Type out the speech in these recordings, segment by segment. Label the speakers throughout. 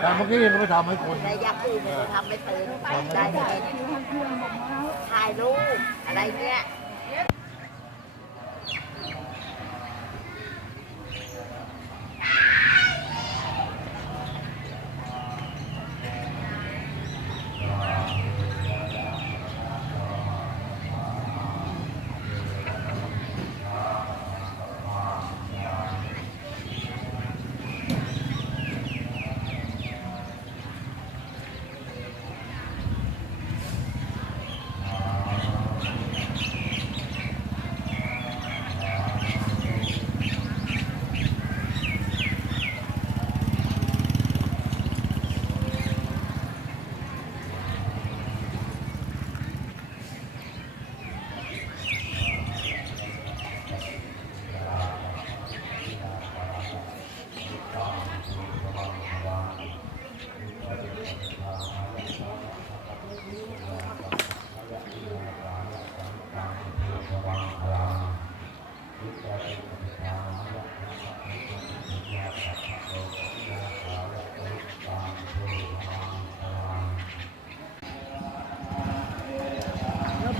Speaker 1: แต่เมื่อกี้ยังไม่ทำให้คน
Speaker 2: แต่ยังอื่นเนี่ยทำไม่เป็นได้แต่ถ่ายรูปอะไรเนี้ย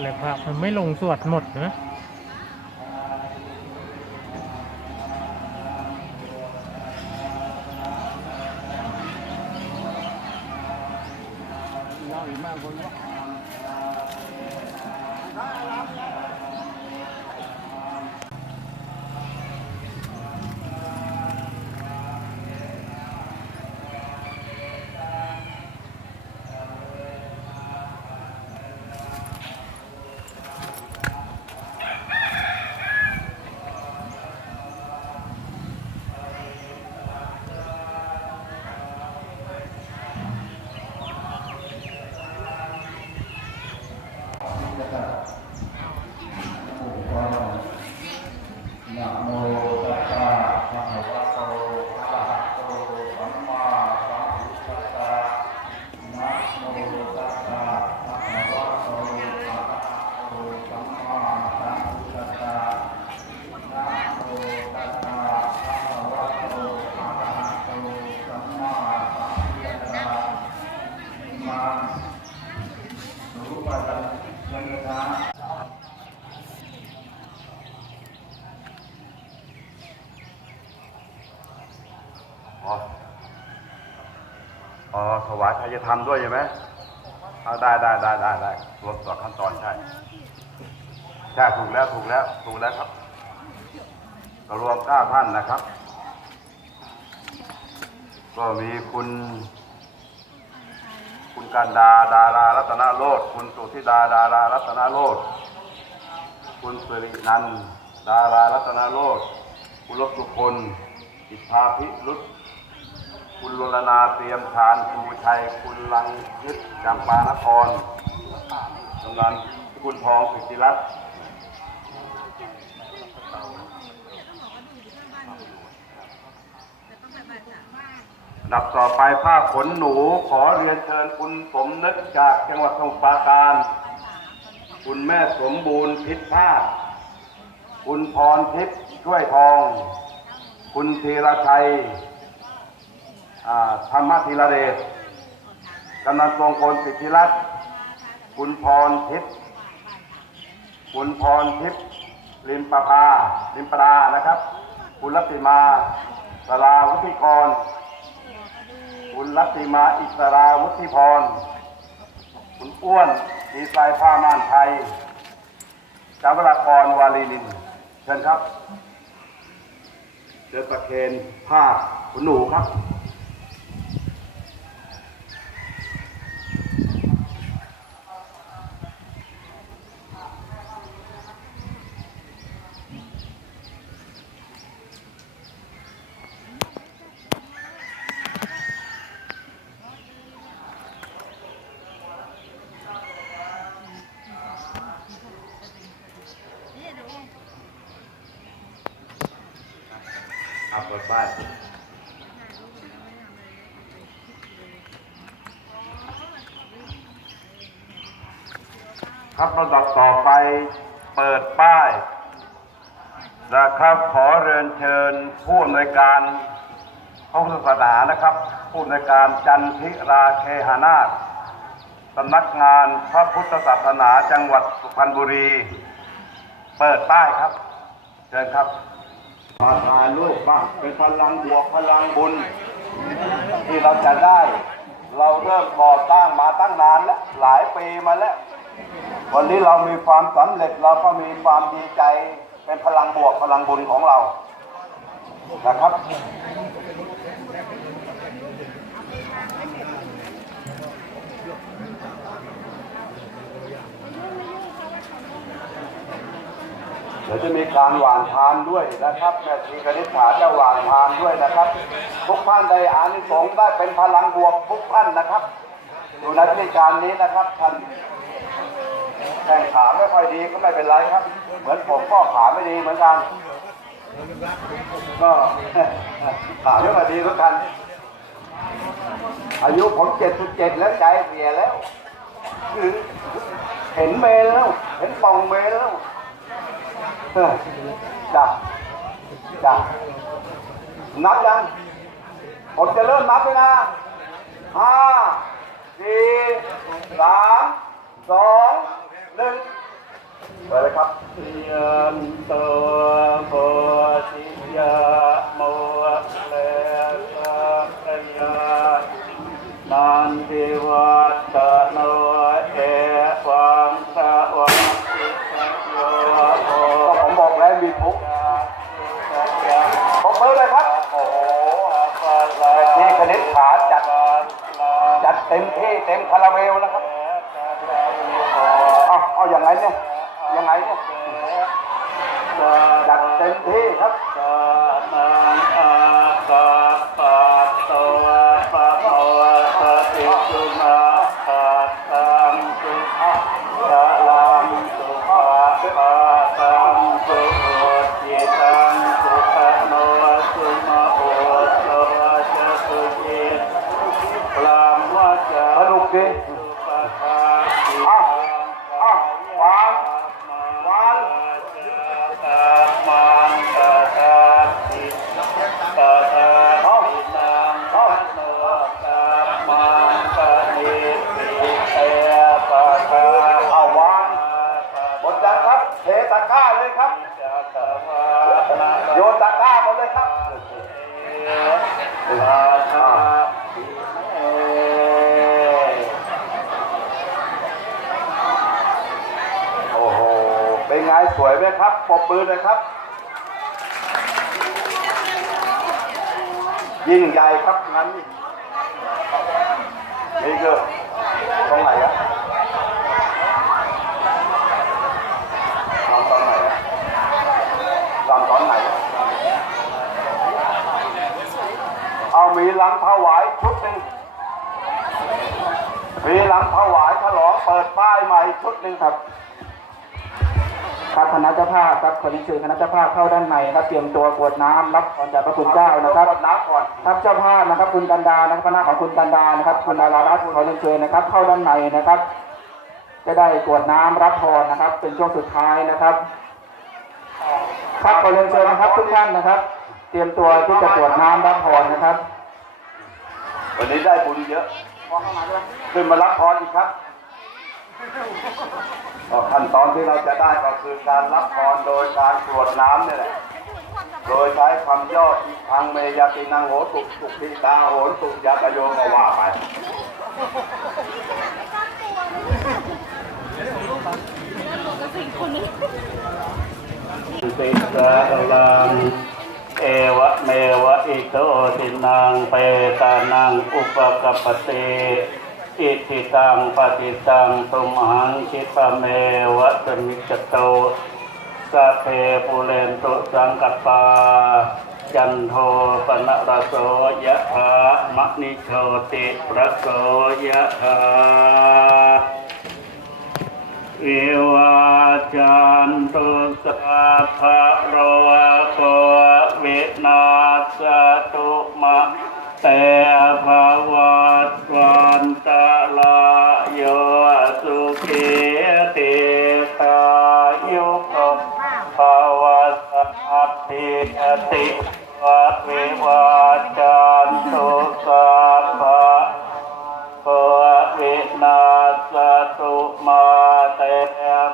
Speaker 1: อะ
Speaker 3: ไรพระมันไม่ลงสวดหมดนะ
Speaker 1: อ
Speaker 4: ถวายทาด้วยใช่ไหมเอาได้ได้ได้ได้ได้รวมต่อขั้นตอนใช่ใช่ถูกแล้วถูกแล้วถูกแล้วครับก็รวมเก้าท่านนะครับ ก็มีคุณ คุณกันดาดารารัตนโรธคุณสุธิดาดารารัตนโรธคุณสิรินันดารารัตนโรธคุณรสุคนอิทธาภิรุต คุณลลนาเตรียมทานคุณชัยคุณลังยึดจำปานครกำนันคุณทองสิทธิรัตน์ดับต่อไปผ้าขนหนูขอเรียนเชิญคุณสมนึกจากจังหวัดสมุทรปราการ คุณแม่สมบูรณ์พิษผ้าคุณพรทิพย์ช่วยทอง คุณธีรชัย ธรรมธีระเดชกำนันทรงพลสิทธิรัตน์คุณพรทิพย์คุณพรทิพย์ลิมประภาลิมปรานะครับ คุณรัตติมาสราวุฒิกร คุณรัตติมาอิสราวุฒิพร คุณอ้วนดีไซน์ผ้ามานไทยจาวรากรวาลีนินเชิญครับเชิญประเคนผ้าคุณหนูครับ เปิดป้ายครับลำดับต่อไปเปิดป้ายนะครับขอเรียนเชิญผู้อำนวยการพระพุทธศาสนานะครับ ผู้อำนวยการจันทิราเคหานาถสำนักงานพระพุทธศาสนาจังหวัดสุพรรณบุรี เปิดป้ายครับ เชิญครับ มาถ่ายรูปบ้างเป็นพลังบวกพลังบุญ ที่เราจะได้ เราเริ่มก่อตั้งมาตั้งนานแล้วหลายปีมาแล้ว วันนี้เรามีความสำเร็จเราก็มีความดีใจเป็นพลังบวกพลังบุญของเรานะครับ ดี๋ยวจะมีการหวานทานด้วยนะครับแม่ชีกนิษฐาจะหวานทานด้วยนะครับ ทุกท่านใดอานิสงส์ได้เป็นพลังบวกทุกท่านนะครับอยู่ในพิธีการนี้นะครับท่านแข่งขาไม่ค่อยดีก็ไม่เป็นไรครับ เหมือนผมก็ขาไม่ดีเหมือนกัน ก็ขาไม่ค่อยดีเหมือนกัน อายุผมเจ็ดสิบเจ็ดแล้วใจเสียแล้ว เห็นเมนแล้ว เห็นปองเมนแล้ว เออจ้ะจ้ะนับยังผมจะเริ่มนับเลยนะห้าสี่สามสองหนึ่งไปเลยครับยันตัวโพธิยาโมเลสยานันทิวัตโนเอวังสวังสิโยโพก็ผม บุ๊กปรบมือเลยครับ โอ้โหแบบนี้คณิตขาจัด จัดเต็มที่เต็มคาราเบลนะครับเอาเอาอย่างไรเนี่ย ยังไงเนี่ย จัดเต็มที่ครับ เอา ไงสวยไหมครับปรบมือเลยครับ ยิ่งใหญ่ครับงั้นนี่นี่คือตรงไหนอะลำตอนไหนอะลำตอนไหนอะเอามีลำถวายชุดหนึ่งมีหลำถวายฉลองเปิดป้ายใหม่ชุดหนึ่งครับ
Speaker 5: ครับคณะเจ้าภาพครับขอเชิญคณะเจ้าภาพเข้าด้านในครับเตรียมตัวกรวดน้ำรับพรจากพระคุณเจ้านะครับ
Speaker 4: กดน้ำก่อน
Speaker 5: ครับเจ้าภาพนะครับคุณกันดานะครับคณะของคุณกันดานะครับคุณดารารัตน์ขอเชิญนะครับ เข้าด้านในนะครับ จะได้กรวดน้ำรับพรนะครับ เป็นช่วงสุดท้ายนะครับ ครับขอเรียนเชิญนะครับทุกท่านนะครับ เตรียมตัวที่จะกรวดน้ำรับพรนะครับ
Speaker 4: วันนี้ได้บุญเยอะขึ้นมารับพรอีกครับ ก็ขั้นตอนที่เราจะได้ก็คือการรับพรโดยการกรวดน้ำนี่แหละ โดยใช้คำย่ออีกทางเมยาตินังโหตุสุขีตาโหนตุยากโยก็ว่าไป
Speaker 6: ปิสาลังเอวะเมวะอิโตทินังเปตานังอุปกปปติ อิทิตังปฏิตังตุมหังคิปะเมวะสมิจโตสัพเพปุเรนตุสังกปปาจันโทปนะระโสยะถามะนิโชติระโสยะถาเอวาจันตุสัพพะโรวา ติวะวิวาจันตุสัพพะโกวินาสตุมาเต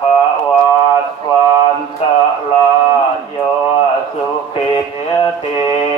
Speaker 6: ภวัตวันตะลาโยสุขิติ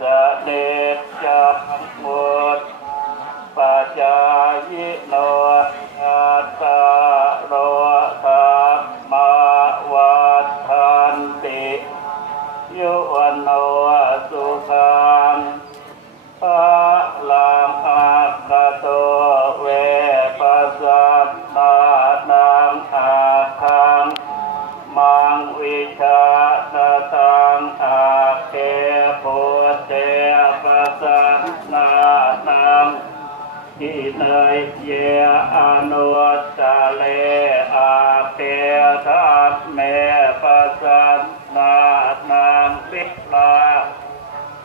Speaker 6: สเนจังมุ ทิเนยเยอนุวัตเลอาเตทัพเมปัสสนานังวิลา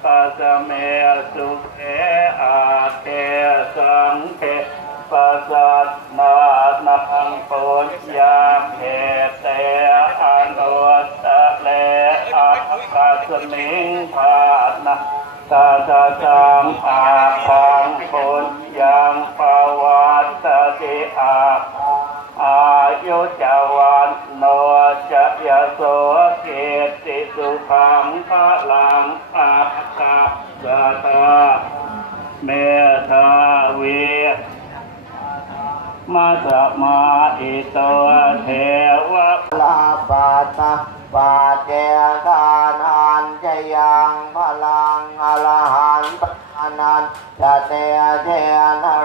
Speaker 6: ปัสเมสุเขอาเตสังเขปัสสนานังปุญญาเหเตอนุวัตเลอาคัสมิงภานะตาตาตังอาคังปุญ ญังปวัตติอาอายุจาวันโนจะยโสเกติสุขังพะลังอาคาสตาเมธาวีมาสมาอิโตเทวะ
Speaker 1: ลาปาตาปา นันจะเตเทนะ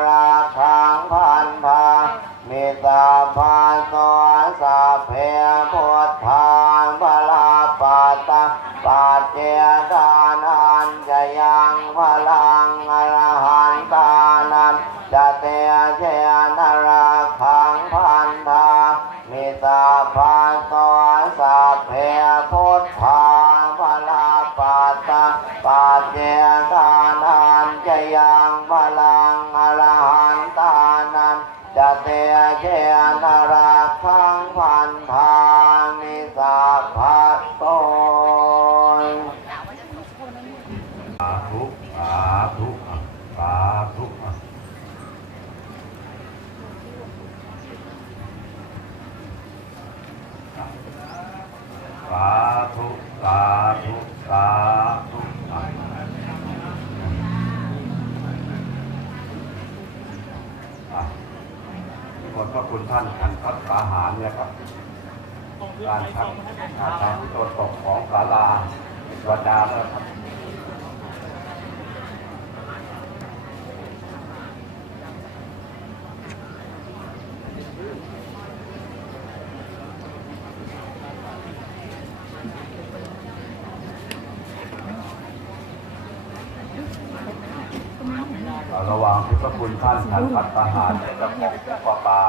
Speaker 1: พระคุ
Speaker 4: ณท่านท่านพัฒนาหารในกระป๋องปลา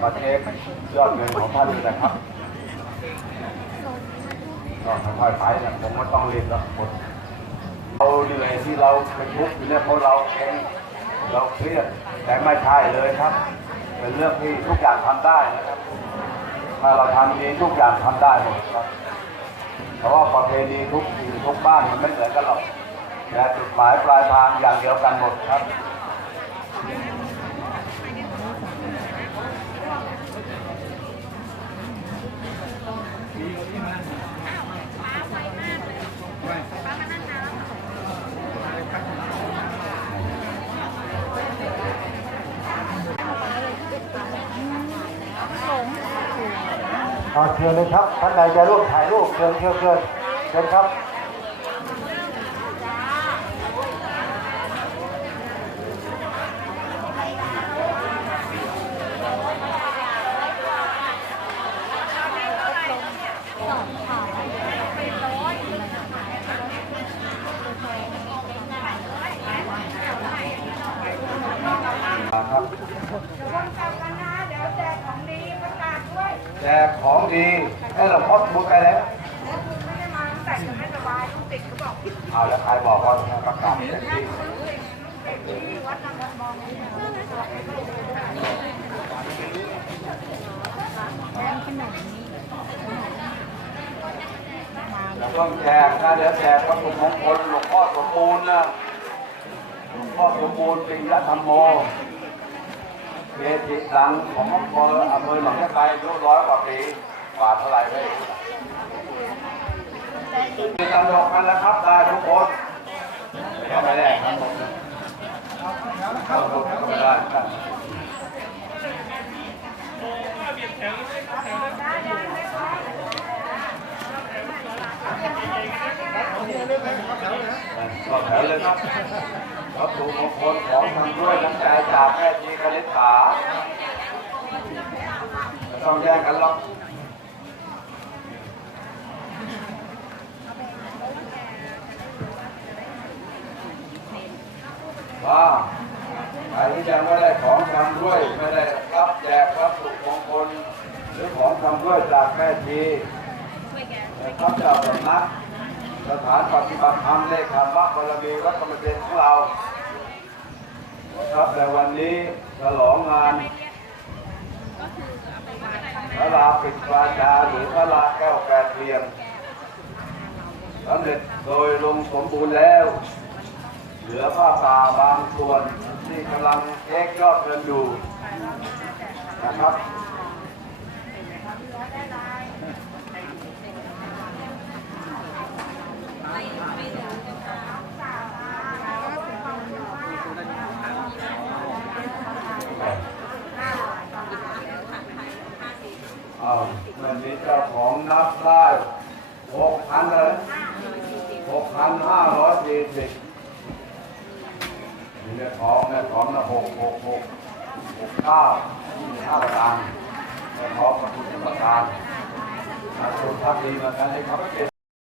Speaker 4: ปลาเทคยอดเงินของท่านด้วยนะครับก็ค่อยๆไปนะผมก็ต้องเรีบแล้วหมดเราเหนื่อยที่เราเป็นทุกข์อยู่เนี่ยเพราะเราเองเราเครียดแต่ไม่ใช่เลยครับ เป็นเรื่องที่ทุกอย่างทำได้นะครับ ถ้าเราทำดีทุกอย่างทำได้หมดครับเพราะว่าประเพณีทุกที่ทุกบ้านมันไม่เหมือนกันหรอกแต่จุดหมายปลายทางอย่างเดียวกันหมดครับ
Speaker 1: เชิญเลยครับท่านใดจะร่วมถ่ายรูปเชิญเชิญเชิญเชิญครับ
Speaker 4: กของดีให้หลวงพ่อพูดไปแล้ว
Speaker 7: ไม่ได้มาตั้งแต่จะไม่สบายลูกติด เอา
Speaker 4: แล้วใครบอกว่าประกาศเสร็จดี
Speaker 7: ที่วัดนางมองนี่
Speaker 4: แล้วต้องแจกนะเดี๋ยวแจกวัตถุมงคลหลวงพ่อสมบูรณ์นะหลวงพ่อสมบูรณ์ปิยธรรมโมเกจิดังของอำเภออำเภอหนองยะไคอายุร้อยกว่าปีกว่าเท่าไหร่ไม่ ตำรวจกันแล้วครับได้ทุกคนไม่ไม่ได้ครับผมเข้าไปได้ครับก็แถวเลยครับวัตถุมงคลของทำด้วยน้ำใจจากแม่ชีคณิษฐาต้องแย่งกันหรอก ว่าใครที่ยังไม่ได้ของทำด้วยไม่ได้รับแจกวัตถุมงคลหรือของทำด้วยจากแม่ชีนะครับเจ้าสำนักสถานปฏิบัติธรรมเลขามักบารมีวัดกรรมเดนของเราครับในวันนี้ฉลองงานพระลาปิดวาจาหรือพระลาแก้วแปดเทียมสำเร็จโดยลงสมบูรณ์แล้ว เหลือผ้าป่าบางส่วนที่กำลังเอ็กยอดเงินอยู่นะครับ